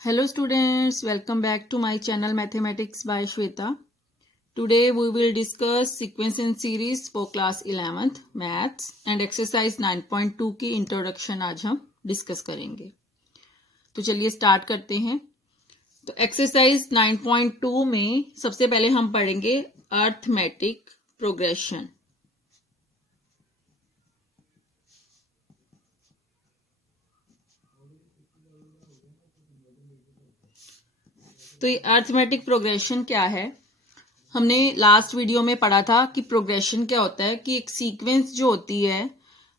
Hello students, welcome back to my channel Mathematics by Shweta. Today we will discuss sequence and series for class 11th maths and exercise 9.2 की introduction आज हम discuss करेंगे। तो चलिए start करते हैं। तो एक्सरसाइज 9.2 में सबसे पहले हम पढ़ेंगे अर्थमेटिक प्रोग्रेशन। तो ये अर्थमेटिक प्रोग्रेशन क्या है? हमने लास्ट वीडियो में पढ़ा था कि प्रोग्रेशन क्या होता है कि एक सीक्वेंस जो होती है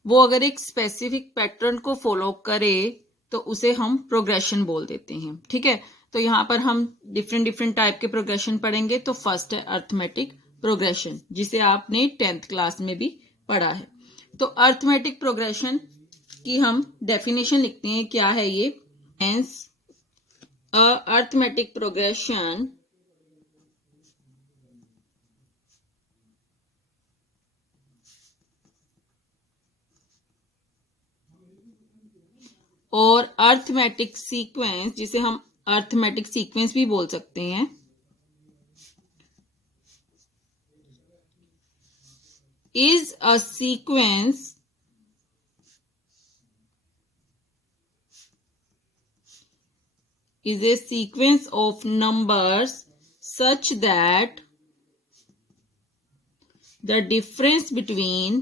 वो अगर एक स्पेसिफिक पैटर्न को फॉलो करे तो उसे हम प्रोग्रेशन बोल देते हैं। ठीक है, तो यहाँ पर हम डिफरेंट टाइप के प्रोग्रेशन पढ़ेंगे। तो फर्स्ट है अर्थमेटिक प्रोग्रेशन, जिसे आपने 10th क्लास में भी पढ़ा है। तो अर्थमेटिक प्रोग्रेशन की हम डेफिनेशन लिखते हैं। क्या है ये? हेंस अर्थमेटिक प्रोग्रेशन और अर्थमेटिक सीक्वेंस, जिसे हम अर्थमेटिक सीक्वेंस भी बोल सकते हैं, is a sequence of numbers such that the difference between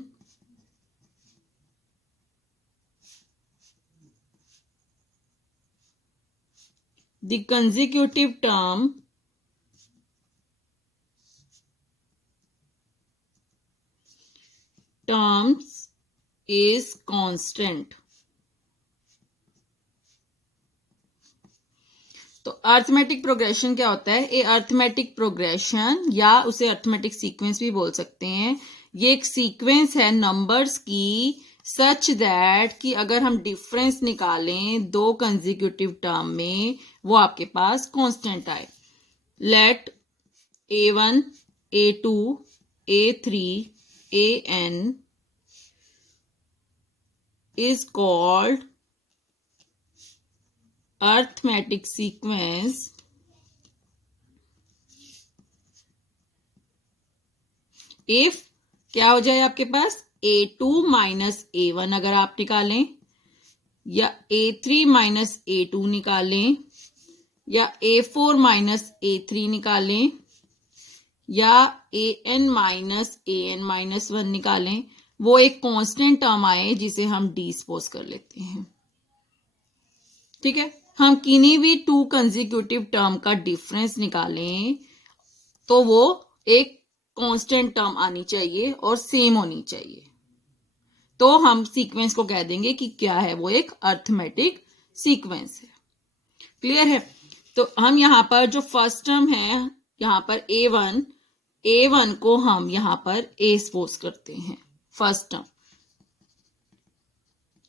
the consecutive terms is constant। तो अर्थमेटिक प्रोग्रेशन क्या होता है? ये अर्थमेटिक प्रोग्रेशन या उसे अर्थमेटिक सीक्वेंस भी बोल सकते हैं। ये एक सीक्वेंस है नंबर्स की, सच दैट कि अगर हम डिफरेंस निकालें दो कंसेक्यूटिव टर्म में वो आपके पास कांस्टेंट आए। Let A1, A2, A3, AN is called arithmetic sequence if क्या हो जाए आपके पास A2 माइनस A1 अगर आप निकालें, या A3 माइनस A2 निकालें, या A4 माइनस A3 निकालें, या AN माइनस AN माइनस 1 निकालें, वो एक कांस्टेंट टर्म आए जिसे हम डी सपोज कर लेते हैं। ठीक है, हम किन्हीं भी टू कंसेक्यूटिव टर्म का डिफरेंस निकालें तो वो एक कांस्टेंट टर्म आनी चाहिए और सेम होनी चाहिए, तो हम सीक्वेंस को कह देंगे कि क्या है, वो एक अर्थमेटिक सीक्वेंस है। क्लियर है? तो हम यहां पर जो फर्स्ट टर्म है यहां पर A1 को हम यहां पर A सपोज करते हैं, फर्स्ट टर्म,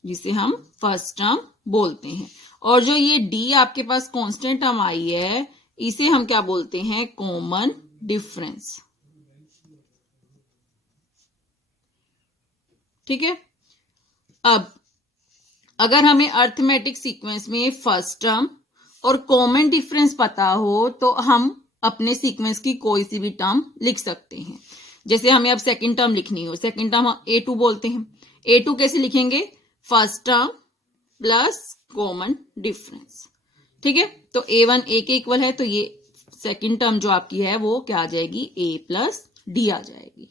जिसे हम फर्स्ट टर्म बोलते हैं। और जो ये D आपके पास कांस्टेंट टर्म आई है, इसे हम क्या बोलते हैं? Common difference. ठीक है, अब अगर हमें अर्थमेटिक सीक्वेंस में फर्स्ट टर्म और कॉमन डिफरेंस पता हो तो हम अपने सीक्वेंस की कोई सी भी टर्म लिख सकते हैं। जैसे हमें अब सेकंड टर्म लिखनी हो, सेकंड टर्म हम A2 बोलते हैं। A2 कैसे लिखेंगे? First term plus common difference. ठीक है, तो A1 A के इक्वल है, तो ये सेकंड टर्म जो आपकी है वो क्या आ जाएगी? A प्लस D आ जाएगी।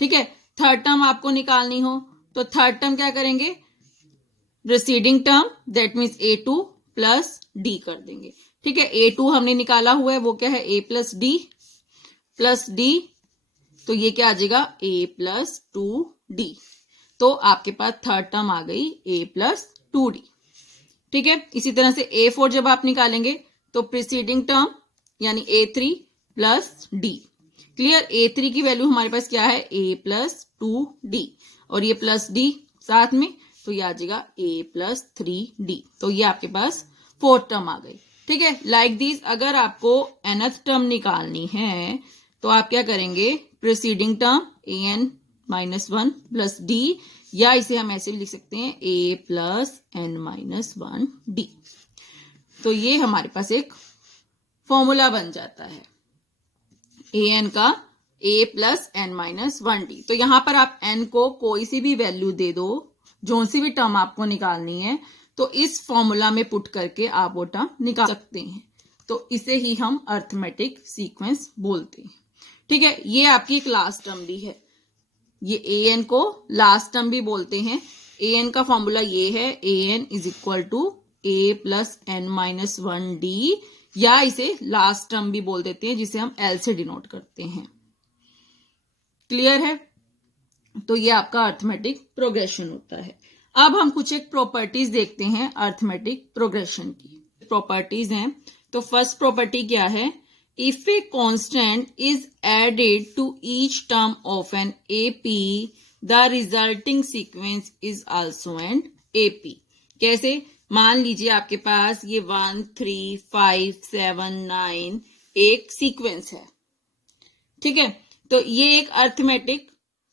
ठीक है, थर्ड टर्म आपको निकालनी हो तो थर्ड टर्म क्या करेंगे? Preceding term, that means A2 plus D कर देंगे। ठीक है, A2 हमने निकाला हुआ है, वो क्या है? A प्लस D, तो ये क्या आ जाएगा? A plus 2D। तो आपके पास थर्ड टर्म आ गई A प्लस 2D। ठीक है, इसी तरह से A4 जब आप निकालेंगे तो प्रीसीडिंग टर्म यानी A3 plus D। Clear? A3 की वैल्यू हमारे पास क्या है? A प्लस 2D, और ये प्लस D साथ में, तो ये आ जाएगा A प्लस 3D। तो ये आपके पास फोर्थ टर्म आ गई। ठीक है, लाइक दिस अगर आपको nth टर्म निकालनी है तो आप क्या करेंगे? Preceding term AN minus 1 plus D, या इसे हम ऐसे भी लिख सकते हैं A plus N minus 1D। तो ये हमारे पास एक फॉर्मूला बन जाता है an का a plus n minus 1d। तो यहां पर आप n को कोई सी भी वैल्यू दे दो, जो सी भी टर्म आपको निकालनी है, तो इस फॉर्मूला में पुट करके आप वो टर्म निकाल सकते हैं। तो इसे ही हम अर्थमेटिक सीक्वेंस बोलते हैं। ठीक है, ये आपकी एक लास्ट टर्म भी है। ये an को लास्ट टर्म भी बोलते हैं। an का फॉर्मूला ये है, an is equal to a plus n minus 1d, या इसे लास्ट टर्म भी बोल देते हैं, जिसे हम l से डिनोट करते हैं। क्लियर है? तो ये आपका अर्थमेटिक प्रोग्रेशन होता है। अब हम कुछ एक प्रॉपर्टीज देखते हैं अर्थमेटिक प्रोग्रेशन की। प्रॉपर्टीज हैं, तो फर्स्ट प्रॉपर्टी क्या है? If a constant is added to each term of an AP, the resulting sequence is also an AP। कैसे? मान लीजिए आपके पास ये 1 3 5 7 9 एक सीक्वेंस है। ठीक है, तो ये एक अर्थमेटिक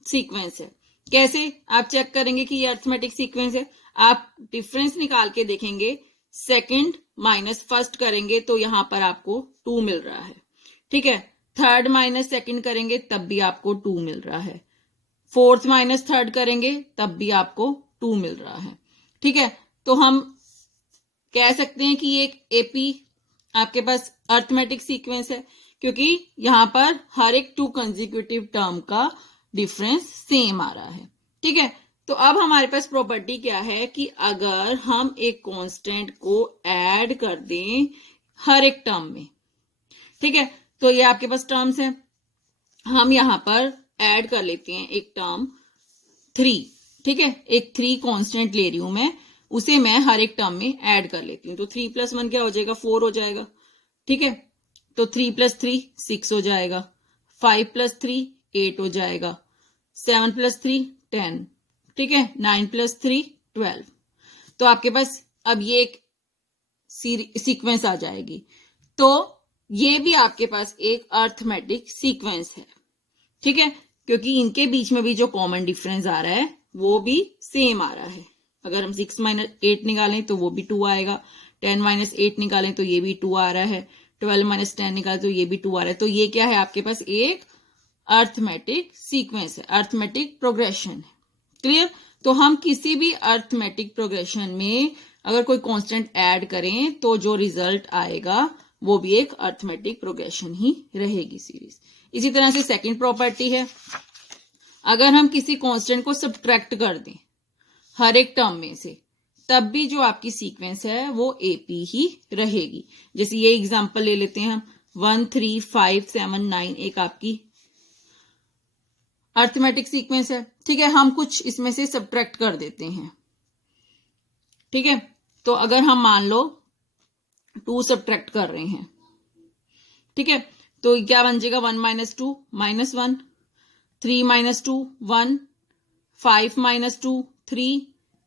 सीक्वेंस है। कैसे आप चेक करेंगे कि ये अर्थमेटिक सीक्वेंस है? आप डिफरेंस निकाल के देखेंगे, सेकंड माइनस फर्स्ट करेंगे तो यहां पर आपको 2 मिल रहा है। ठीक है, थर्ड माइनस सेकंड करेंगे तब भी आपको 2 मिल रहा है। फोर्थ माइनस थर्ड करेंगे तब भी आपको 2 मिल रहा है। ठीक है, तो हम कह सकते हैं कि ये एक AP आपके पास अर्थमेटिक सीक्वेंस है, क्योंकि यहां पर हर एक 2 कंसेक्यूटिव टर्म का डिफरेंस सेम आ रहा है। ठीक है, तो अब हमारे पास प्रॉपर्टी क्या है कि अगर हम एक कांस्टेंट को ऐड कर दें हर एक टर्म में, ठीक है, तो ये आपके पास टर्म्स हैं, हम यहां पर ऐड कर लेते हैं एक टर्म 3। ठीक है, एक 3 कांस्टेंट ले रही हूं मैं, उसे मैं हर एक टर्म में ऐड कर लेती हूँ। तो 3 + 1 क्या हो जाएगा? 4 हो जाएगा। ठीक है, तो 3 + 3 6 हो जाएगा, 5 + 3 8 हो जाएगा, 7 + 3 10। ठीक है, 9 + 3 12। तो आपके पास अब ये एक सीक्वेंस आ जाएगी। तो ये भी आपके पास एक अर्थमेटिक सीक्वेंस है। ठीक है, क्योंकि इनके बीच में भी जो कॉमन डिफरेंस आ रहा है वो भी सेम आ रहा है। अगर हम 6 - 8 निकालें तो वो भी 2 आएगा, 10 - 8 निकालें तो ये भी 2 आ रहा है, 12 - 10 निकालें तो ये भी 2 आ रहा है। तो ये क्या है? आपके पास एक अर्थमेटिक सीक्वेंस है, अर्थमेटिक प्रोग्रेशन है। क्लियर? तो हम किसी भी अर्थमेटिक प्रोग्रेशन में अगर कोई कांस्टेंट ऐड करें तो जो रिजल्ट आएगा वो भी एक अर्थमेटिक प्रोग्रेशन ही रहेगी सीरीज। इसी तरह से सेकंड प्रॉपर्टी है, अगर हम किसी कांस्टेंट को सब्ट्रैक्ट कर दें हर एक टर्म में से, तब भी जो आपकी सीक्वेंस है वो AP ही रहेगी। जैसे ये एग्जांपल ले लेते हैं हम, 1 3 5 7 9 एक आपकी अर्थमेटिक सीक्वेंस है। ठीक है, हम कुछ इसमें से सब्ट्रैक्ट कर देते हैं। ठीक है, तो अगर हम मान लो 2 सब्ट्रैक्ट कर रहे हैं, ठीक है, तो क्या बन जाएगा? 1 - 2 -1, 3 - 2 1, 5 - 2 3,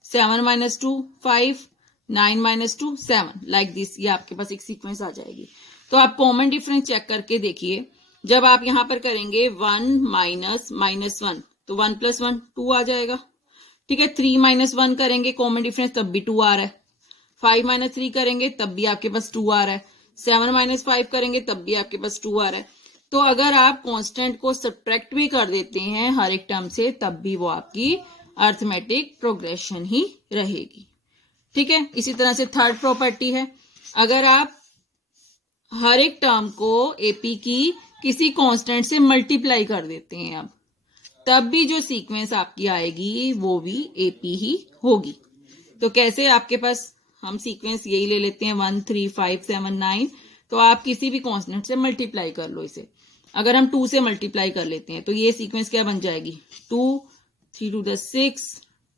7 - 2 5, 9 - 2 7, लाइक दिस। ये आपके पास एक सीक्वेंस आ जाएगी। तो आप कॉमन डिफरेंस चेक करके देखिए, जब आप यहां पर करेंगे 1 - -1 तो 1 + 1 2 आ जाएगा। ठीक है, 3 - 1 करेंगे कॉमन डिफरेंस तब भी 2 आ रहा है, 5 - 3 करेंगे तब भी आपके पास 2 आ रहा है, 7 - 5 करेंगे तब भी आपके पास 2 आ रहा है। तो अगर आप कांस्टेंट को सब्ट्रैक्ट भी कर देते हैं हर एक टर्म से, तब भी वो आपकी अर्थमेटिक प्रोग्रेशन ही रहेगी। ठीक है, इसी तरह से थर्ड प्रॉपर्टी है, अगर आप हर एक टर्म को AP की किसी कांस्टेंट से मल्टीप्लाई कर देते हैं अब, तब भी जो सीक्वेंस आपकी आएगी वो भी AP ही होगी। तो कैसे? आपके पास हम सीक्वेंस यही ले लेते हैं 1 3 5 7 9, तो आप किसी भी कांस्टेंट से मल्टीप्लाई कर लो इसे। अगर हम 2 से मल्टीप्लाई कर लेते हैं तो ये सीक्वेंस क्या बन जाएगी? 2 3 2 6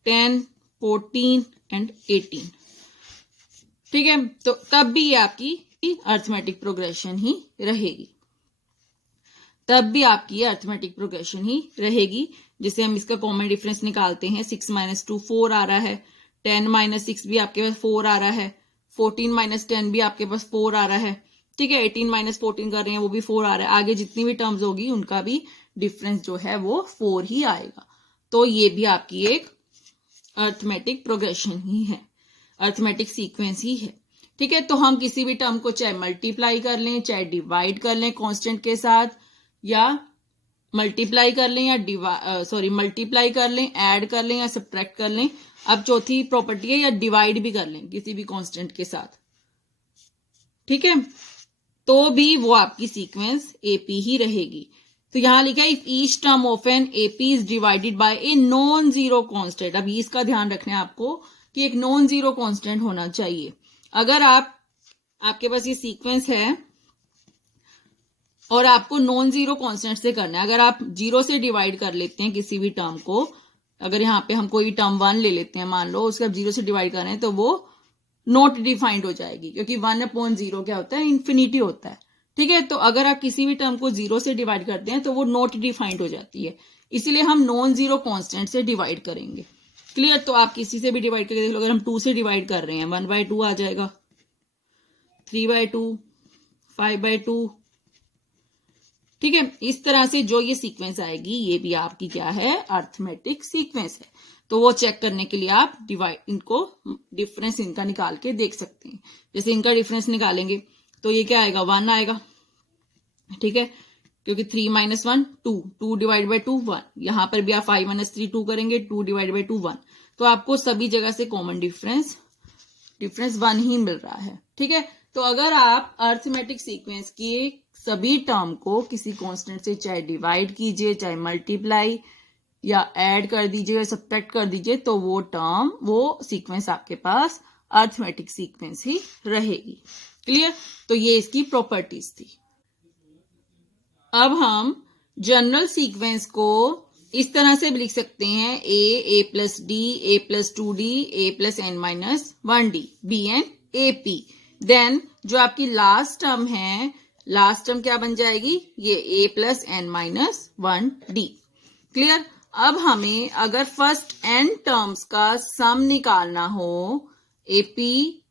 10 14 एंड 18। ठीक है, तो तब भी ये आपकी अर्थमेटिक प्रोग्रेशन ही रहेगी, तब भी आपकी अर्थमेटिक प्रोग्रेशन ही रहेगी। जिसे हम इसका कॉमन डिफरेंस निकालते हैं, 6 - 2 4 आ रहा है, 10 - 6 भी आपके पास 4 आ रहा है, 14 - 10 भी आपके पास 4 आ रहा है। ठीक है, 18 - 14 कर रहे हैं वो भी 4 आ रहा है। आगे जितनी भी टर्म्स होगी उनका भी डिफरेंस जो है वो 4 ही आएगा। तो ये भी आपकी एक अर्थमेटिक प्रोग्रेशन ही है, अर्थमेटिक सीक्वेंस ही है। ठीक है, तो हम किसी भी टर्म को चाहे मल्टीप्लाई कर लें, चाहे डिवाइड कर लें कांस्टेंट के साथ, या मल्टीप्लाई कर लें या मल्टीप्लाई कर लें, ऐड कर लें या सब्ट्रैक्ट कर लें। अब चौथी प्रॉपर्टी है या डिवाइड भी कर लें किसी भी कांस्टेंट के साथ, ठीक है, तो भी वो आपकी सीक्वेंस एपी ही रहेगी। तो यहां लिखा है if each term of an AP is divided by a non zero constant. अब इसका ध्यान रखना है आपको कि एक नॉन जीरो कांस्टेंट होना चाहिए। अगर आपके पास ये सीक्वेंस है और आपको नॉन जीरो कांस्टेंट से करना है, अगर आप जीरो से डिवाइड कर लेते हैं किसी भी टर्म को, अगर यहाँ पे हम कोई टर्म 1 ले लेते हैं, मान लो उसके आप जीरो से डिवाइड कर रहे हैं, तो वो नॉट डिफाइंड हो जाएगी, क्योंकि 1/0 क्या होता है, इन्फिनिटी होता है। ठीक है, तो अगर आप किसी भी टर्म को जीरो से डिवाइड करते हैं तो वो नॉट डिफाइंड हो जाती है, इसीलिए हम नॉन जीरो कांस्टेंट से डिवाइड करेंगे। क्लियर? तो आप किसी से भी डिवाइड करके देख लो, अगर हम 2 से डिवाइड कर रहे हैं 1/2 आ जाएगा, 3/2, 5/2। ठीक है, इस तरह से जो ये सीक्वेंस आएगी ये भी आपकी क्या है, अर्थमेटिक सीक्वेंस है। तो वो चेक करने के लिए आप इनको डिफरेंस इनका निकाल के देख सकते हैं। जैसे इनका डिफरेंस निकालेंगे तो ये क्या आएगा, 1 आएगा। ठीक है, क्योंकि 3 - 1 2, 2 डिवाइड बाई 2 1। यहां पर भी आप 5 - 3 2 करेंगे, 2 डिवाइड बाई 2 1। तो आपको सभी जगह से कॉमन डिफरेंस 1 ही मिल रहा है। ठीक है, तो अगर आप अर्थमेटिक सीक्वेंस की सभी टर्म को किसी कांस्टेंट से चाहे डिवाइड कीजिए, चाहे मल्टीप्लाई या ऐड कर दीजिए या सब्ट्रैक्ट कर दीजिए, तो वो सीक्वेंस आपके पास अर्थमेटिक सीक्वेंस ही रहेगी। क्लियर? तो ये इसकी प्रॉपर्टीज थी। अब हम जनरल सीक्वेंस को इस तरह से भी लिख सकते हैं, a plus d, a plus 2d, a plus n minus 1d, bn ap। Then जो आपकी लास्ट टर्म है, लास्ट टर्म क्या बन जाएगी, ये a plus n minus 1d। Clear? अब हमें अगर फर्स्ट n टर्म्स का सम निकालना हो, एपी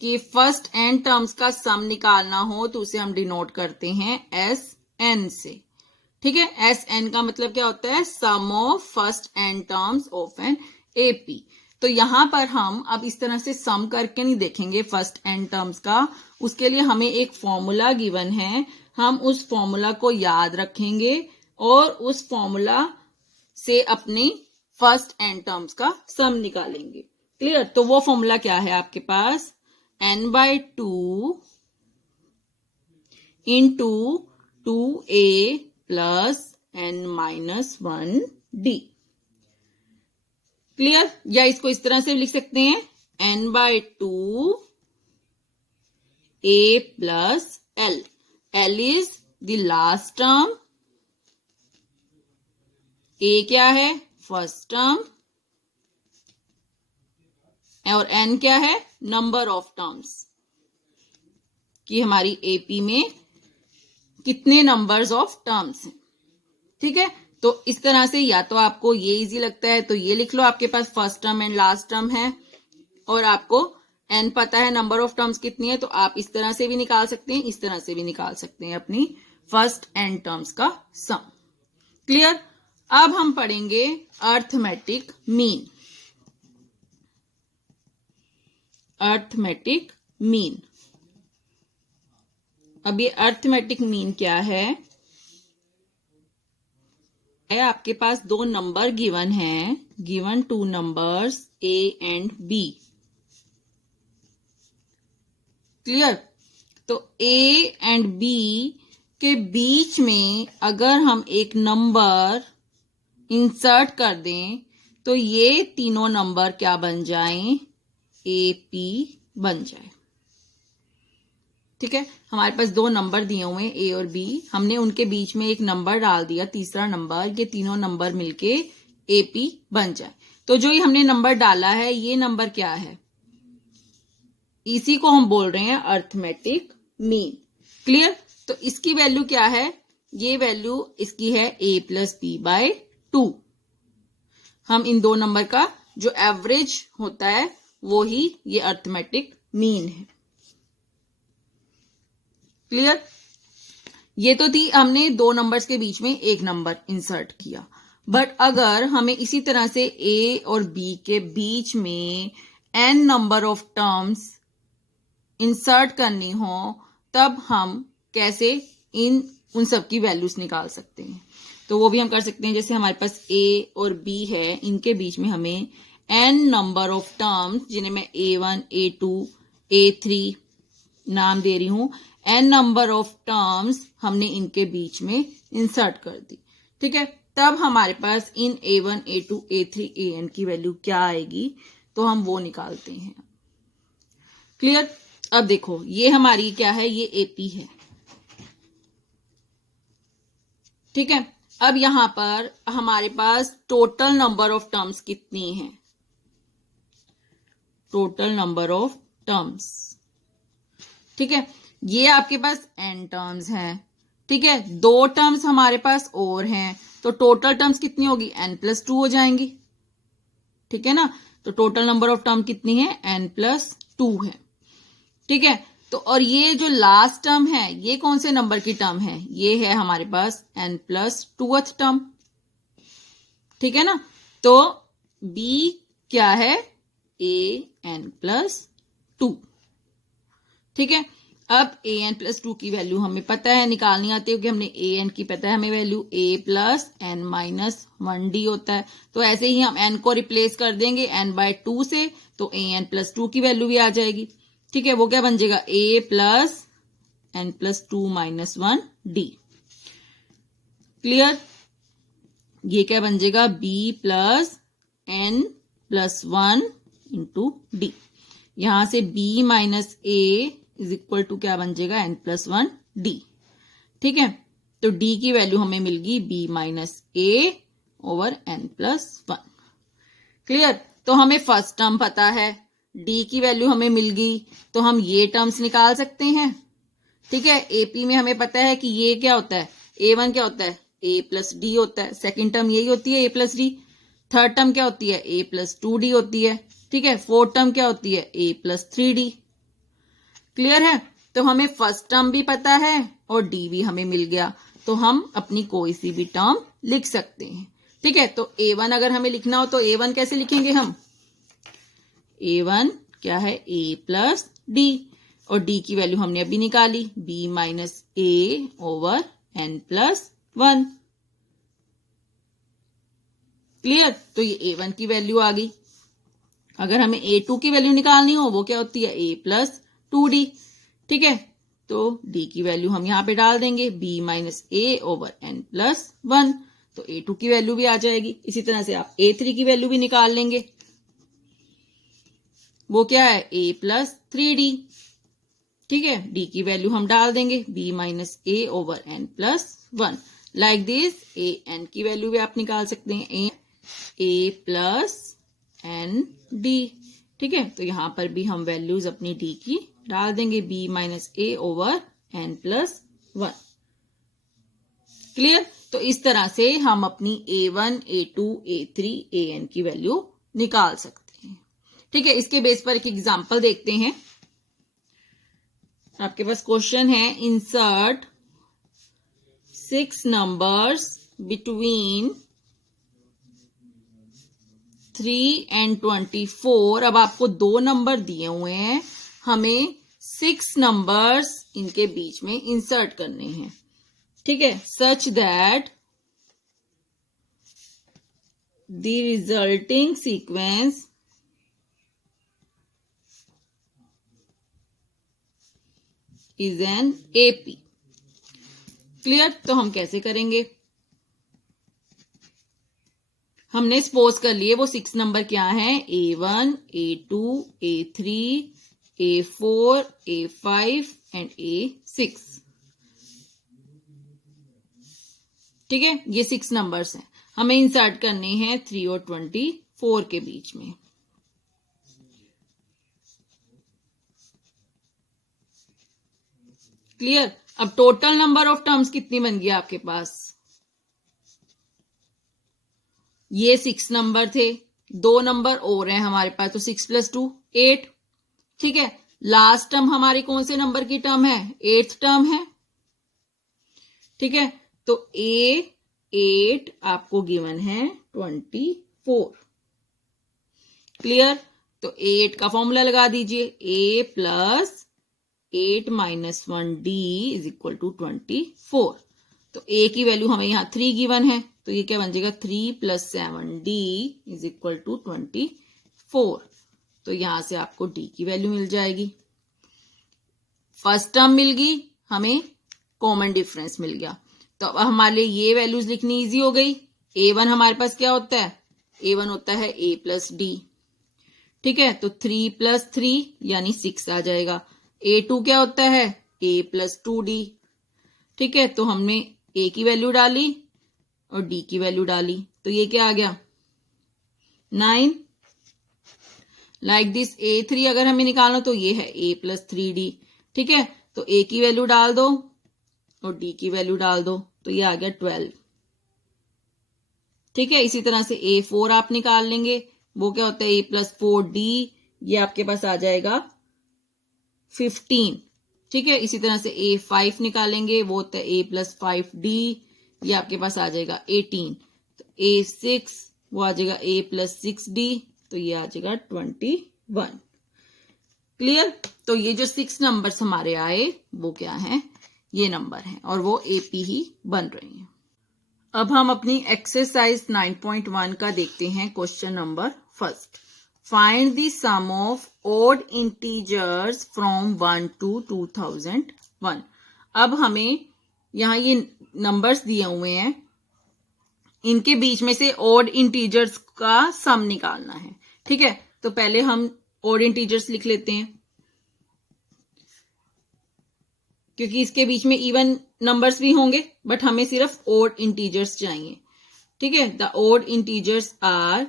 के फर्स्ट n टर्म्स का सम निकालना हो, तो उसे हम डिनोट करते हैं एस एन से। ठीक है, एस एन का मतलब क्या होता है, sum of first n terms of an AP. तो यहां पर हम अब इस तरह से सम करके नहीं देखेंगे फर्स्ट n टर्म्स का, उसके लिए हमें एक फॉर्मूला गिवन है, हम उस फॉर्मूला को याद रखेंगे और उस फॉर्मूला से अपनी फर्स्ट n टर्म्स का सम निकालेंगे। क्लियर? तो वो फॉर्मूला क्या है आपके पास, n/2 into 2a plus n-1d। Clear? या इसको इस तरह से लिख सकते हैं, n/2 a plus l। l is the last term, a क्या है, फर्स्ट टर्म, और n क्या है, नंबर ऑफ टर्म्स, कि हमारी एपी में कितने नंबर्स ऑफ टर्म्स हैं। ठीक है, तो इस तरह से या तो आपको ये इजी लगता है तो ये लिख लो, आपके पास first term and last term है, और आपको n पता है, नंबर ऑफ टर्म्स कितनी है, तो आप इस तरह से भी निकाल सकते हैं, इस तरह से भी निकाल सकते हैं अपनी फर्स्ट n टर्म्स का सम। क्लियर? अब हम पढ़ेंगे अर्थमेटिक मीन। अर्थमेटिक मीन, अब ये अर्थमेटिक मीन क्या है, आपके पास दो नंबर गिवन है, given 2 numbers a and b। Clear? तो a एंड b के बीच में अगर हम एक नंबर इंसर्ट कर दें तो ये तीनों नंबर क्या बन जाएं, AP बन जाए। ठीक है, हमारे पास दो नंबर दिए हुए हैं A और B, हमने उनके बीच में एक नंबर डाल दिया, तीसरा नंबर, ये तीनों नंबर मिलके AP बन जाए। तो जो ये हमने नंबर डाला है, ये नंबर क्या है, इसी को हम बोल रहे हैं अर्थमेटिक मीन। क्लियर? तो इसकी वैल्यू क्या है, ये वैल्यू इसकी है a प्लस b/2। हम इन दो नंबर का जो एवरेज होता है वो ही ये अर्थमेटिक मीन है। क्लियर? ये तो थी, हमने दो नंबर्स के बीच में एक नंबर इंसर्ट किया, बट अगर हमें इसी तरह से a और b के बीच में n number of terms insert करनी हो तब हम कैसे उन सब की वैल्यूज निकाल सकते हैं। तो वो भी हम कर सकते हैं। जैसे हमारे पास ए और बी है, इनके बीच में हमें n नंबर ऑफ टर्म्स, जिन्हें मैं A1, A2, A3 नाम दे रही हूं, n नंबर ऑफ टर्म्स हमने इनके बीच में इंसर्ट कर दी। ठीक है, तब हमारे पास इन A1, A2, A3, AN की वैल्यू क्या आएगी, तो हम वो निकालते हैं। क्लियर। अब देखो, ये हमारी क्या है, ये AP है। ठीक है, अब यहां पर हमारे पास टोटल नंबर ऑफ टर्म्स कितनी है, टोटल नंबर ऑफ टर्म्स। ठीक है, ये आपके पास n टर्म्स हैं। ठीक है, 2 टर्म्स हमारे पास और हैं, तो टोटल टर्म्स कितनी होगी, n+2 हो जाएंगी। ठीक है ना, तो टोटल नंबर ऑफ टर्म कितनी है, n+2 है। ठीक है, तो और ये जो लास्ट टर्म है, ये कौन से नंबर की टर्म है, ये है हमारे पास n+2th टर्म। ठीक है ना, तो b क्या है, an+2। ठीक है, अब an+2 की वैल्यू हमें पता है, निकालनी आती है, क्योंकि हमने an की पता है हमें वैल्यू, a+n-1d होता है। तो ऐसे ही हम n को रिप्लेस कर देंगे n/2 से, तो an+2 की वैल्यू भी आ जाएगी। ठीक है, वो क्या बन जाएगा, a+n+2-1d। क्लियर। ये क्या बन जाएगा, b+n+1 × d। यहां से b - a is equal to क्या बन जाएगा, n+1d। ठीक है, तो d की वैल्यू हमें मिल गई b - a/n+1। क्लियर। तो हमें फर्स्ट टर्म पता है, d की वैल्यू हमें मिल गई, तो हम ये टर्म्स निकाल सकते हैं। ठीक है, AP में हमें पता है कि ये क्या होता है, A1 क्या होता है, a+d होता है। सेकेंड टर्म यही होती है, a+d। थर्ड टर्म क्या होती है, a+2d होती है। ठीक है, फोर्थ टर्म क्या होती है, a+3d। क्लियर है, तो हमें फर्स्ट टर्म भी पता है और d भी हमें मिल गया, तो हम अपनी कोई सी भी टर्म लिख सकते हैं। ठीक है, तो A1 अगर हमें लिखना हो तो A1 कैसे लिखेंगे हम, A1 क्या है, a+d, और d की वैल्यू हमने अभी निकाली, b - a/n+1। क्लियर, तो ये A1 की वैल्यू आ गई। अगर हमें A2 की वैल्यू निकालनी हो, वो क्या होती है, a+2d। ठीक है, तो d की वैल्यू हम यहां पे डाल देंगे, b - a/n+1, तो A2 की वैल्यू भी आ जाएगी। इसी तरह से आप A3 की वैल्यू भी निकाल लेंगे, वो क्या है, a+3d। ठीक है, d की वैल्यू हम डाल देंगे, b - a/n+1। Like this an की वैल्यू भी आप निकाल सकते हैं, a+n_d। ठीक है, तो यहां पर भी हम वैल्यूज अपनी d की डाल देंगे, b - a/n+1। क्लियर। तो इस तरह से हम अपनी A1, A2, A3, AN की वैल्यू निकाल सकते हैं। ठीक है, इसके बेस पर एक एग्जांपल देखते हैं। आपके पास क्वेश्चन है, इंसर्ट 6 नंबर्स बिटवीन 3 and 24। अब आपको 2 नंबर दिए हुए हैं, हमें 6 नंबर्स इनके बीच में इंसर्ट करने हैं। ठीक है, such that the resulting sequence is an AP। Clear, तो हम कैसे करेंगे, हमने सपोज कर लिए वो 6 नंबर क्या है, A1, A2, A3, A4, A5 and A6। ठीक है, ये 6 नंबर्स हैं, हमें इंसर्ट करने हैं 3 और 24 के बीच में। क्लियर। अब टोटल नंबर ऑफ टर्म्स कितनी बन गई आपके पास, ये 6 नंबर थे, 2 नंबर और हैं हमारे पास, तो 6 + 2 8। ठीक है, लास्ट टर्म हमारी कौन से नंबर की टर्म है, 8th टर्म है। ठीक है, तो A8 आपको गिवन है 24। क्लियर, तो 8 का फॉर्मूला लगा दीजिए, A + 8 minus 1D is equal to 24। तो A की वैल्यू हमें यहाँ 3 गिवन है, तो ये क्या बन जाएगा 3 plus 7D is equal to 24। तो यहां से आपको D की वैल्यू मिल जाएगी। फर्स्ट टर्म मिल गई, हमें कॉमन डिफरेंस मिल गया। तो अब हमारे लिए ये वैल्यूज लिखनी इजी हो गई। A1 हमारे पास क्या होता है, A1 होता है A प्लस D। ठीक है, तो 3 प्लस 3 यानी 6 आ जाएगा। A2 क्या होता है, A प्लस 2D। ठीक है, तो हमने A की वैल्यू डाली और D की वैल्यू डाली, तो ये क्या आ गया 9। लाइक दिस A3 अगर हमें निकालना तो ये है A प्लस 3D। ठीक है, तो A की वैल्यू डाल दो और D की वैल्यू डाल दो, तो ये आ गया 12। ठीक है, इसी तरह से A4 आप निकाल लेंगे, वो क्या होता है A प्लस 4D, ये आपके पास आ जाएगा 15। ठीक है, इसी तरह से A5 निकालेंगे, वो होता है A प्लस 5D, ये आपके पास आ जाएगा 18। तो A6 वो आ जाएगा A प्लस 6D, तो ये आ जाएगा 21। क्लियर। तो ये जो 6 नंबर्स हमारे आए वो क्या है, ये नंबर हैं और वो AP ही बन रही हैं। अब हम अपनी एक्सरसाइज 9.1 का देखते हैं question number first. Find the sum of odd integers from 1 to 2001। अब हमें यहाँ ये नंबर्स दिए हुए हैं, इनके बीच में से ऑड इंटीजर्स का सम निकालना है। ठीक है, तो पहले हम ऑड इंटीजर्स लिख लेते हैं, क्योंकि इसके बीच में इवन नंबर्स भी होंगे, बट हमें सिर्फ ऑड इंटीजर्स चाहिए। ठीक है, the odd integers are,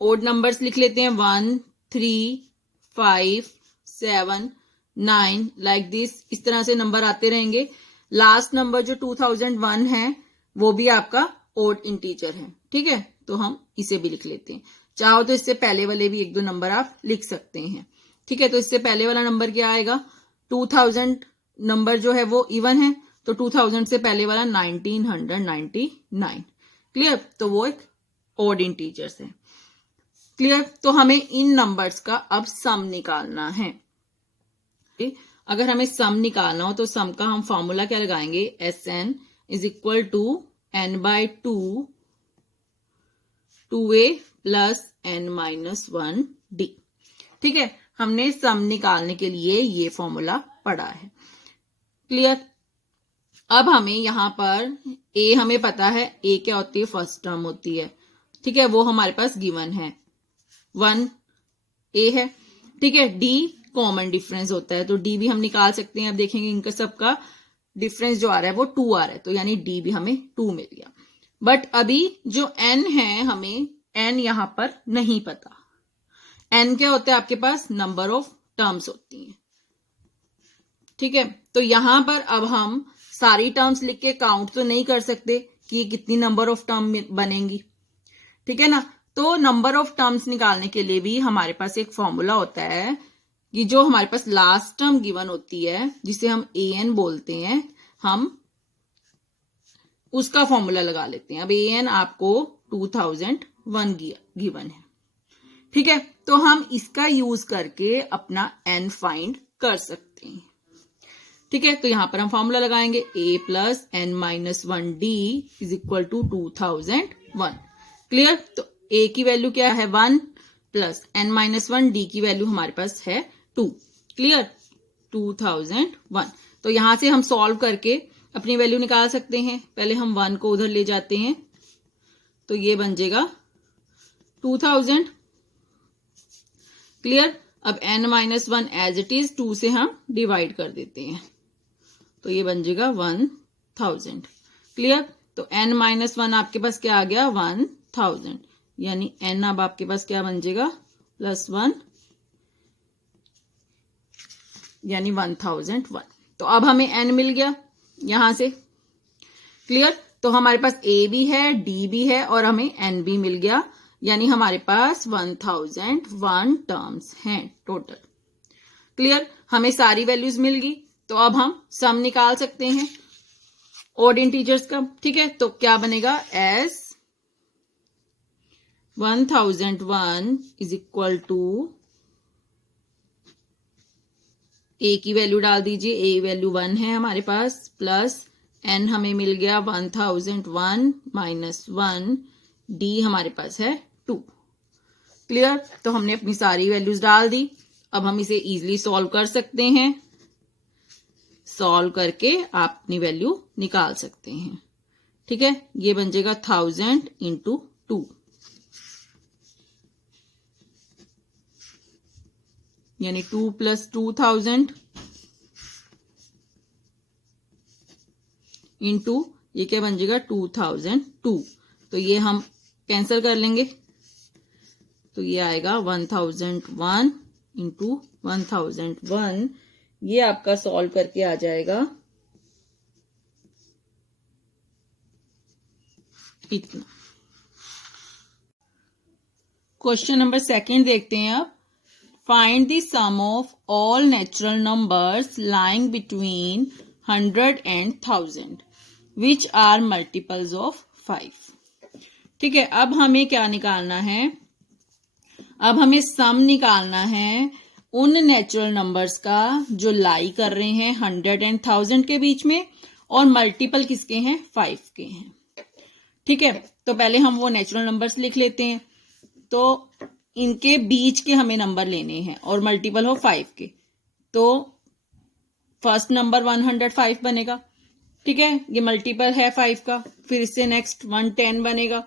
odd numbers लिख लेते हैं 1, 3, 5, 7, 9, लाइक दिस। इस तरह से नंबर आते रहेंगे। लास्ट नंबर जो 2001 है वो भी आपका ऑड इंटीजर है। ठीक है, तो हम इसे भी लिख लेते हैं। चाहो तो इससे पहले वाले भी 1-2 नंबर आप लिख सकते हैं। ठीक है, तो इससे पहले वाला नंबर क्या आएगा, 2000 नंबर जो है वो इवन है, तो 2000 से पहले वाला 1999। क्लियर, तो वो एक ऑड इंटीजर्स है। क्लियर, तो हमें इन नंबर्स का अब सम निकालना है। अगर हमें सम निकालना हो तो सम का हम फॉर्मूला क्या लगाएंगे, Sn is equal to n/2 2a plus n-1d। ठीक है, हमने सम निकालने के लिए ये फॉर्मूला पढ़ा है। क्लियर। अब हमें यहां पर a हमें पता है, a क्या होती है, फर्स्ट टर्म होती है। ठीक है, वो हमारे पास गिवन है 1a है। ठीक है, d कॉमन डिफरेंस होता है, तो d भी हम निकाल सकते हैं। अब देखेंगे इनका सबका डिफरेंस जो आ रहा है वो 2 आ रहा है, तो यानी d भी हमें 2 मिल गया। बट अभी जो n है, हमें n यहां पर नहीं पता। n क्या होता है आपके पास, नंबर ऑफ टर्म्स होती हैं। ठीक है, तो यहां पर अब हम सारी टर्म्स लिख के काउंट तो नहीं कर सकते कि ये कितनी नंबर ऑफ टर्म बनेंगी। ठीक है ना, तो नंबर ऑफ टर्म्स निकालने के लिए भी हमारे पास एक फॉर्मूला होता है कि जो हमारे पास लास्ट टर्म गिवन होती है, जिसे हम an बोलते हैं, हम उसका फॉर्मूला लगा लेते हैं। अब an आपको 2001 गिवन है। ठीक है, तो हम इसका यूज करके अपना n फाइंड कर सकते हैं। ठीक है, तो यहां पर हम फॉर्मूला लगाएंगे a plus n-1d is equal to 2001। Clear, तो a की वैल्यू क्या है 1 प्लस n-1, d की वैल्यू हमारे पास है 2। क्लियर, 2001। तो यहां से हम सॉल्व करके अपनी वैल्यू निकाल सकते हैं। पहले हम 1 को उधर ले जाते हैं, तो ये बन जाएगा 2000। क्लियर, अब n-1 एज इट इज 2 से हम डिवाइड कर देते हैं, तो ये बन जाएगा 1000। क्लियर, तो n-1 आपके पास क्या आ गया 1000, यानी n अब आपके पास क्या बन जाएगा +1, यानी 1001। तो अब हमें n मिल गया यहां से। क्लियर, तो हमारे पास a भी है, d भी है और हमें n भी मिल गया, यानी हमारे पास 1001 टर्म्स हैं टोटल। क्लियर, हमें सारी वैल्यूज मिल गई, तो अब हम सम निकाल सकते हैं ऑड इंटीजर्स का। ठीक है, तो क्या बनेगा, एस 1001 इज इक्वल टू ए की वैल्यू डाल दीजिए, ए वैल्यू 1 है हमारे पास, प्लस एन हमें मिल गया 1001 माइनस 1, डी हमारे पास है 2। क्लियर? तो हमने अपनी सारी वैल्यूज डाल दी। अब हम इसे इजीली सॉल्व कर सकते हैं। सॉल्व करके आप अपनी वैल्यू निकाल सकते हैं। ठीक है, ये बन जाएगा 1000 इंटू 2, यानी 2 प्लस 2000 इंटू ये क्या बन जाएगा 2002। तो ये हम कैंसिल कर लेंगे, तो ये आएगा 1001 इंटू 1001। ये आपका सॉल्व करके आ जाएगा इतना। क्वेश्चन नंबर 2 देखते हैं अब। Find the sum of all natural numbers lying between 100 and 1000 which are multiples of 5। ठीक है, अब हमें क्या निकालना है? अब हमें सम निकालना है उन नेचुरल नंबर्स का जो लाई कर रहे हैं 100 एंड 1000 के बीच में, और मल्टीपल किसके हैं? 5 के हैं। ठीक है, तो पहले हम वो नेचुरल नंबर्स लिख लेते हैं। तो इनके बीच के हमें नंबर लेने हैं और मल्टीपल हो 5 के, तो फर्स्ट नंबर 105 बनेगा। ठीक है, ये मल्टीपल है 5 का। फिर इससे नेक्स्ट 110 बनेगा।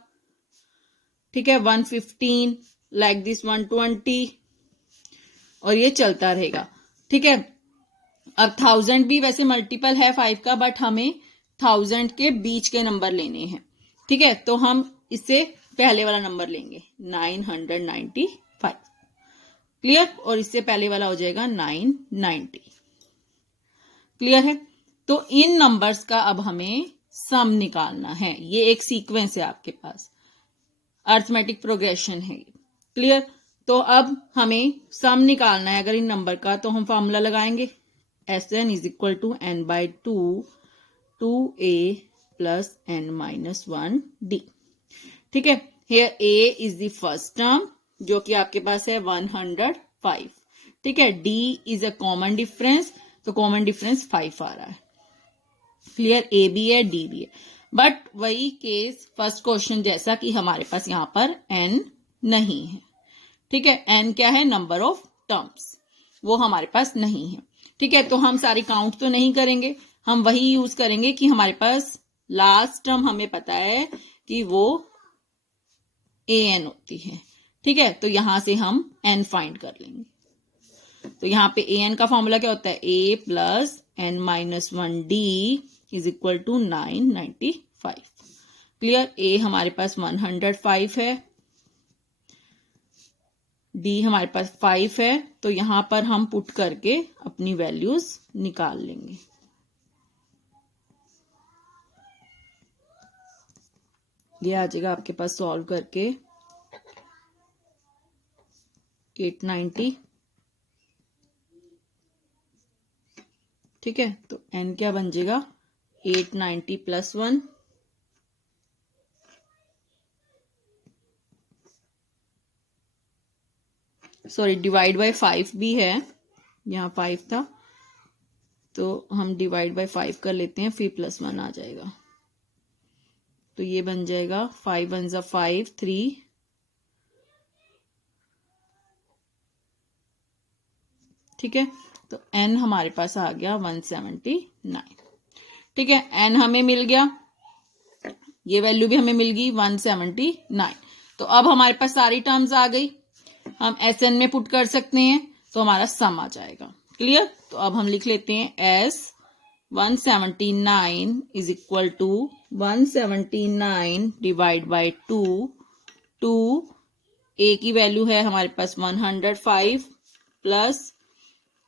ठीक है, 115, लाइक दिस 120, और ये चलता रहेगा। ठीक है, अब 1000 भी वैसे मल्टीपल है 5 का, बट हमें 1000 के बीच के नंबर लेने हैं। ठीक है, तो हम इससे पहले वाला नंबर लेंगे 995। क्लियर? और इससे पहले वाला हो जाएगा 990। क्लियर है? तो इन नंबर्स का अब हमें सम निकालना है। ये एक सीक्वेंस है आपके पास, अर्थमेटिक प्रोग्रेशन है। क्लियर? तो अब हमें सम निकालना है अगर इन नंबर का, तो हम फॉर्मूला लगाएंगे Sn is equal to n/2 2a plus n-1d। ठीक है, here a is the first term जो कि आपके पास है 105। ठीक है, d is a common difference, तो कॉमन डिफरेंस 5 आ रहा है। क्लियर? a भी है, d भी है, बट वही केस फर्स्ट क्वेश्चन जैसा कि हमारे पास यहां पर n नहीं है। ठीक है, n क्या है? नंबर ऑफ टर्म्स, वो हमारे पास नहीं है। ठीक है, तो हम सारी काउंट तो नहीं करेंगे, हम वही यूज करेंगे कि हमारे पास लास्ट टर्म हमें पता है कि वो an होती है। ठीक है, तो यहां से हम n फाइंड कर लेंगे। तो यहां पे an का फॉर्मूला क्या होता है? a plus n-1d is equal to 995। Clear? a हमारे पास 105 है, d हमारे पास 5 है, तो यहां पर हम पुट करके अपनी वैल्यूज निकाल लेंगे। ये आ जाएगा आपके पास सॉल्व करके 890। ठीक है, तो n क्या बन जाएगा? 890 प्लस 1, सॉरी डिवाइड बाय 5 भी है, यहाँ 5 था तो हम डिवाइड बाय 5 कर लेते हैं, फिर प्लस 1 आ जाएगा। तो ये बन जाएगा 5 1 जा 5 3, ठीक है, तो n हमारे पास आ गया 179। ठीक है, n हमें मिल गया, ये वैल्यू भी हमें मिल गई 179। तो अब हमारे पास सारी टर्म्स आ गई, हम Sn में पुट कर सकते हैं, तो हमारा सम आ जाएगा। क्लियर? तो अब हम लिख लेते हैं S 179 is equal to 179 divide by 2, 2 a की वैल्यू है हमारे पास 105 प्लस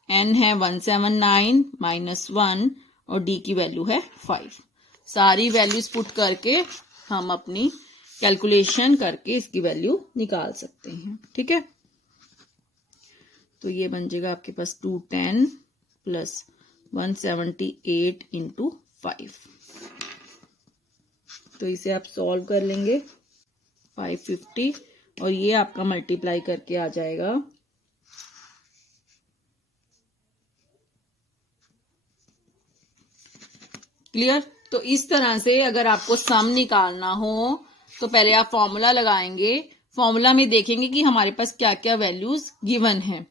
n है 179 माइनस 1 और d की वैल्यू है 5। सारी वैल्यूज पुट करके हम अपनी कैलकुलेशन करके इसकी वैल्यू निकाल सकते हैं। ठीक है, तो ये बन जाएगा आपके पास 210 प्लस 178 इंटू 5। तो इसे आप सॉल्व कर लेंगे 550, और ये आपका मल्टीप्लाई करके आ जाएगा क्लियर। तो इस तरह से अगर आपको सम निकालना हो तो पहले आप फॉर्मूला लगाएंगे, फॉर्मूला में देखेंगे कि हमारे पास क्या क्या वैल्यूज गिवन है,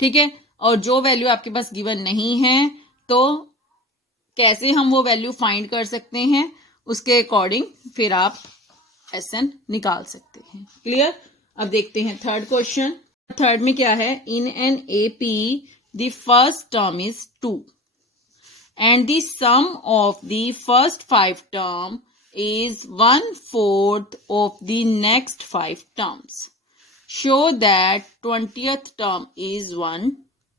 ठीक है। और जो वैल्यू आपके पास गिवन नहीं है तो कैसे हम वो वैल्यू फाइंड कर सकते हैं, उसके अकॉर्डिंग फिर आप एसएन निकाल सकते हैं। क्लियर। अब देखते हैं थर्ड क्वेश्चन। थर्ड में क्या है, in an AP the first term is 2 and the sum of the first 5 term is 1/4 of the next 5 terms. Show that 20th term is 1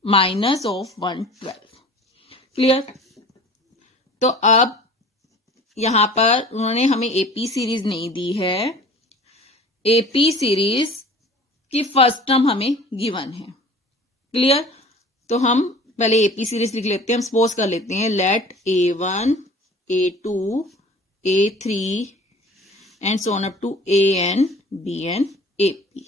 minus of 1/12. Clear? तो अब यहां पर उन्होंने हमें एपी सीरीज नहीं दी है, एपी सीरीज की first term हमें गिवन है। क्लियर। तो हम पहले एपी सीरीज लिख लेते हैं, हम सपोज कर लेते हैं let A1 A2 A3 and so on up to AN BN AP।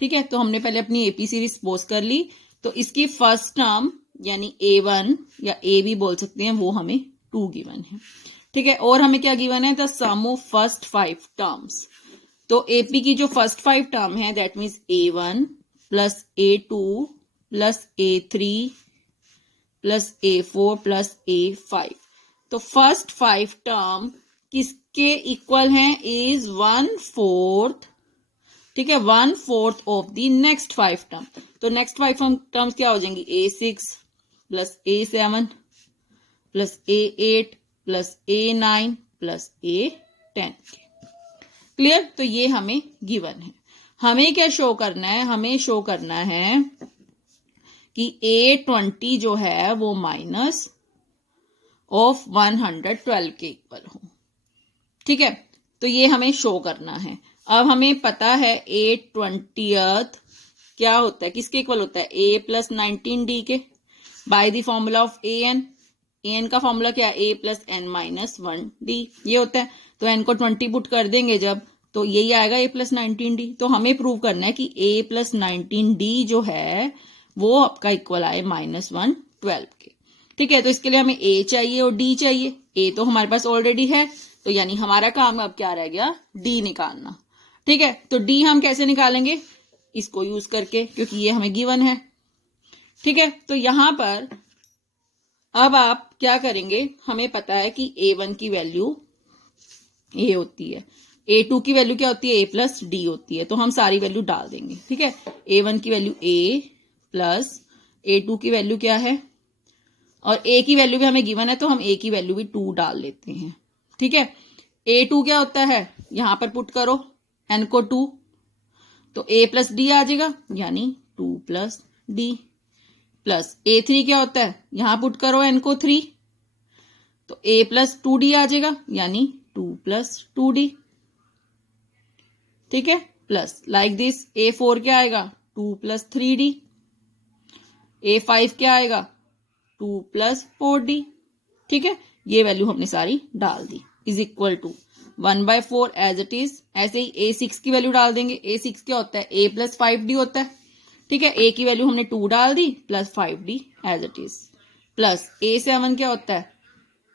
ठीक है, तो हमने पहले अपनी एपी सीरीज सपोज कर ली। तो इसकी फर्स्ट टर्म यानी A1 या A भी बोल सकते हैं, वो हमें 2 गिवन है। ठीक है, और हमें क्या गिवन है, the sum of first 5 terms. तो एपी की जो फर्स्ट 5 टर्म है that means A1 plus A2 plus A3 plus A4 plus A5। तो फर्स्ट 5 टर्म किसके इक्वल हैं, इज 1/4। ठीक है, 1/4 ऑफ द नेक्स्ट 5 टर्म। तो नेक्स्ट 5 टर्म्स क्या हो जाएंगी, A6 plus A7 plus A8 plus A9 plus A10। Clear. तो ये हमें गिवन है। हमें क्या शो करना है, हमें शो करना है कि A20 जो है वो माइनस ऑफ 112 के इक्वल हो। ठीक है, तो ये हमें शो करना है। अब हमें पता है A20th क्या होता है, किसके इक्वल होता है, A प्लस 19D के, by the formula of AN। AN का फॉर्मूला क्या है, A plus N minus 1D ये होता है। तो N को 20 पुट कर देंगे जब, तो यही आएगा A प्लस 19D। तो हमें प्रूव करना है कि A प्लस 19D जो है वो आपका इक्वल आए -112 के। ठीक है, तो इसके लिए हमें A चाहिए और D चाहिए। A तो हमारे पास ऑलरेडी है, तो यानी हमारा काम अब क्या रह गया, D निकालना। ठीक है, तो D हम कैसे निकालेंगे, इसको यूज करके, क्योंकि ये हमें गिवन है। ठीक है, तो यहां पर अब आप क्या करेंगे, हमें पता है कि A1 की वैल्यू A होती है, A2 की वैल्यू क्या होती है, A प्लस D होती है। तो हम सारी वैल्यू डाल देंगे। ठीक है, A1 की वैल्यू A प्लस A2 की वैल्यू क्या है, और A की वैल्यू भी हमें गिवन है, तो हम A की वैल्यू भी 2 डाल लेते हैं। ठीक है, A2 क्या होता है, यहां पर पुट करो N को 2, तो A प्लस D आ जाएगा, यानी 2 प्लस D प्लस A3 क्या होता है, यहां पुट करो N को 3, तो A प्लस 2D आ जाएगा, यानी 2 प्लस 2D। ठीक है, प्लस लाइक दिस A4 क्या आएगा, 2 प्लस 3D। A5 क्या आएगा, 2 प्लस 4D। ठीक है, ये वैल्यू हमने सारी डाल दी, is equal to 1/4 as it is. ऐसे ही A6 की वैल्यू डाल देंगे। A6 क्या होता है, A प्लस 5D होता है। ठीक है, A की वैल्यू हमने 2 डाल दी plus 5D as it is, plus A7 क्या होता है,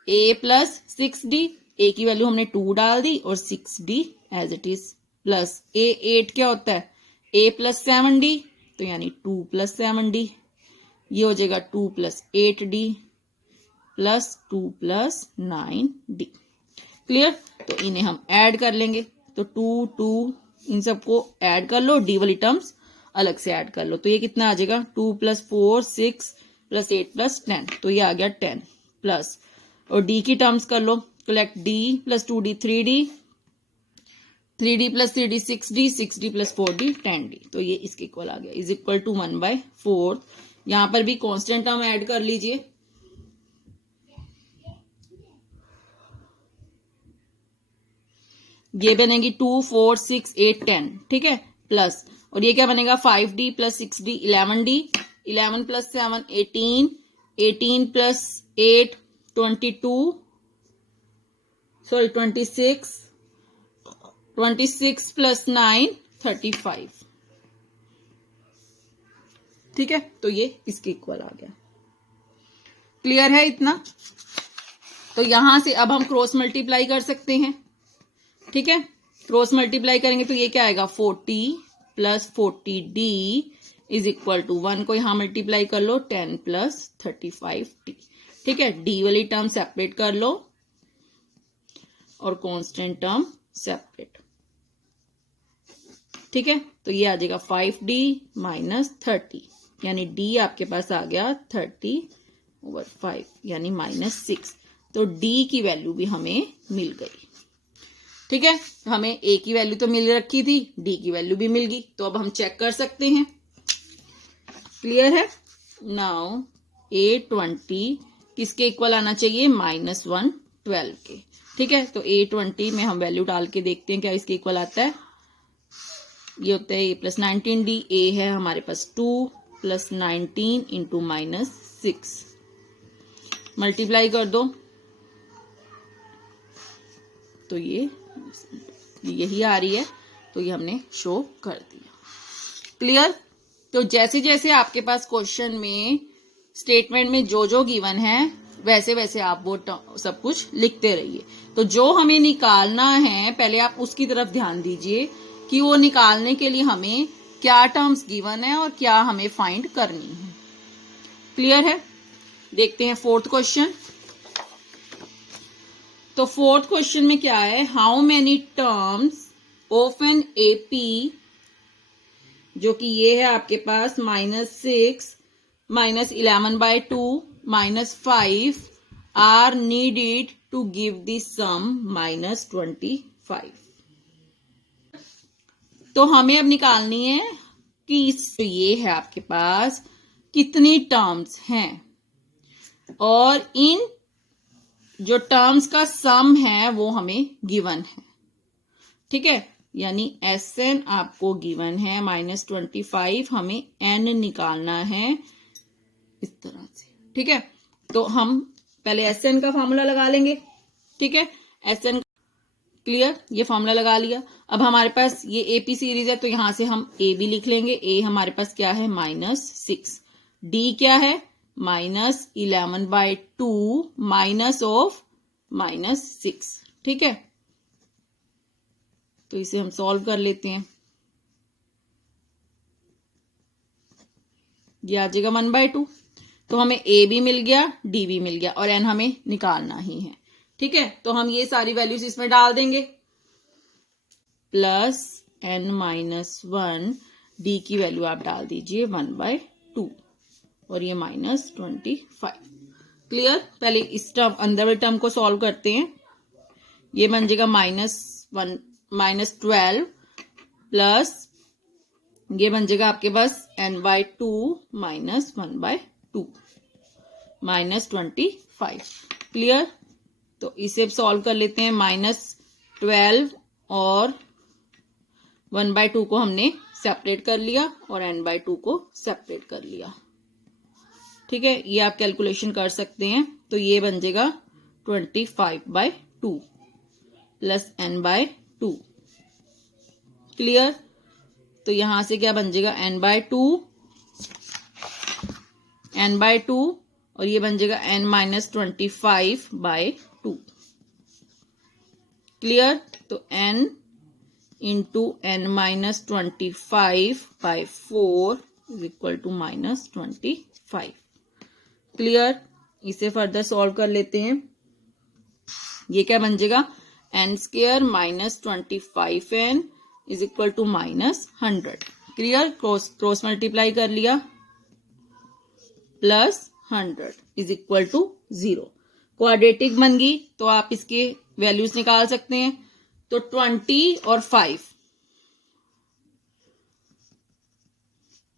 A प्लस 6D। A की वैल्यू हमने 2 डाल दी और 6D as it is, plus A8 क्या होता है, A प्लस 7D, तो यानी 2 प्लस 7D, ये हो जाएगा 2 plus 8D plus 2 plus 9D। Clear. तो इन्हें हम ऐड कर लेंगे, तो 2 2 इन सबको ऐड कर लो, डी वाली टर्म्स अलग से ऐड कर लो। तो ये कितना आ जाएगा, 2 प्लस 4 6 प्लस 8 प्लस 10, तो ये आ गया 10 प्लस, और डी की टर्म्स कर लो, collect D plus 2D 3D, 3D plus 3D 6D, 6D plus 4D 10D। तो ये इसके इक्वल आ गया, इज इक्वल टू 1/4। यहां पर भी कांस्टेंट टर्म ऐड कर लीजिए, ये बनेगी 2 4 6 8 10। ठीक है, प्लस, और ये क्या बनेगा, 5D plus 6D 11D, 11 plus 7 18, 18 plus 8 22, sorry 26, 26 plus 9 35। ठीक है, तो ये इसके इक्वल आ गया। क्लियर है इतना। तो यहां से अब हम क्रॉस मल्टीप्लाई कर सकते हैं, ठीक है। क्रॉस मल्टीप्लाई करेंगे तो ये क्या आएगा 40 plus 40d is equal to 1 को यहां मल्टीप्लाई कर लो 10 प्लस 35d, ठीक है। डी वाली टर्म सेपरेट कर लो और कांस्टेंट टर्म सेपरेट, ठीक है। तो ये आ जाएगा 5d माइनस 30, यानी d आपके पास आ गया 30/5 यानी -6। तो d की वैल्यू भी हमें मिल गई, ठीक है। हमें a की वैल्यू तो मिल रखी थी, d की वैल्यू भी मिल गई। तो अब हम चेक कर सकते हैं, क्लियर है। नाउ a20 किसके इक्वल आना चाहिए -112 के, ठीक है। तो a20 में हम वैल्यू डाल के देखते हैं क्या इसके इक्वल आता है। ये होता है a प्लस 19d, a है हमारे पास 2 प्लस 19 इंटू -6, मल्टीप्लाई कर दो तो ये यही आ रही है। तो ये हमने शो कर दिया, क्लियर। तो जैसे जैसे आपके पास क्वेश्चन में स्टेटमेंट में जो जो गिवन है वैसे वैसे आप वो सब कुछ लिखते रहिए। तो जो हमें निकालना है पहले आप उसकी तरफ ध्यान दीजिए कि वो निकालने के लिए हमें क्या टर्म्स गिवन है और क्या हमें फाइंड करनी है, क्लियर है। देखते हैं फोर्थ क्वेश्चन। तो फोर्थ क्वेश्चन में क्या है, how many terms of an AP, जो कि ये है आपके पास -6 -11/2 -5 are needed to give the sum -25। तो हमें अब निकालनी है कि तो ये है आपके पास कितनी टर्म्स हैं और इन जो टर्म्स का सम है वो हमें गिवन है, ठीक है। यानी Sn आपको गिवन है -25, हमें n निकालना है इस तरह से, ठीक है। तो हम पहले Sn का फॉर्मूला लगा लेंगे, ठीक है। Sn क्लियर, ये फॉर्मूला लगा लिया। अब हमारे पास ये एपी सीरीज है तो यहां से हम ए भी लिख लेंगे। ए हमारे पास क्या है -6, डी क्या है -11/2 माइनस ऑफ -6, ठीक है। तो इसे हम सॉल्व कर लेते हैं, ये आ जाएगा 1/2। तो हमें ए भी मिल गया, डी भी मिल गया और एन हमें निकालना ही है, ठीक है। तो हम ये सारी वैल्यूज इसमें डाल देंगे, प्लस n-1, डी की वैल्यू आप डाल दीजिए 1/2 और ये -25, क्लियर। पहले इस टर्म अंदर वाले टर्म को सॉल्व करते हैं। ये बन जाएगा -12 प्लस ये बन जाएगा आपके पास n/2 -1/2 -25, क्लियर। तो इसे सॉल्व कर लेते हैं। -12 और 1/2 को हमने सेपरेट कर लिया और n/2 को सेपरेट कर लिया, ठीक है। ये आप कैलकुलेशन कर सकते हैं। तो ये बन जाएगा 25/2 प्लस n/2, क्लियर। तो यहां से क्या बन जाएगा n/2 और ये बन जाएगा n-25/2, क्लियर। तो n into n-25/4 is equal to -25, clear. इसे फर्दर सॉल्व कर लेते हैं। ये क्या बन जाएगा n² -25n is equal to -100, clear. Cross multiply कर लिया, plus 100 is equal to 0। Quadratic बन गई तो आप इसके वैल्यूज निकाल सकते हैं। तो 20 और 5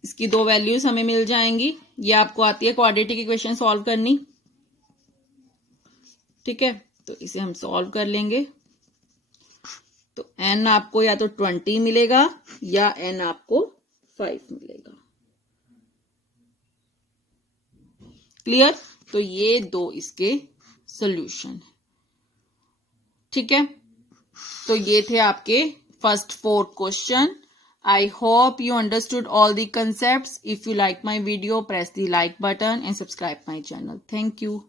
इसकी दो वैल्यूज हमें मिल जाएंगी। ये आपको आती है क्वाड्रेटिक इक्वेशन सॉल्व करनी, ठीक है। तो इसे हम सॉल्व कर लेंगे। तो n आपको या तो 20 मिलेगा या n आपको 5 मिलेगा, क्लियर। तो ये दो इसके सॉल्यूशन है, ठीक है। तो ये थे आपके first 4 question. I hope you understood all the concepts. If you like my video, press the like button and subscribe my channel. Thank you.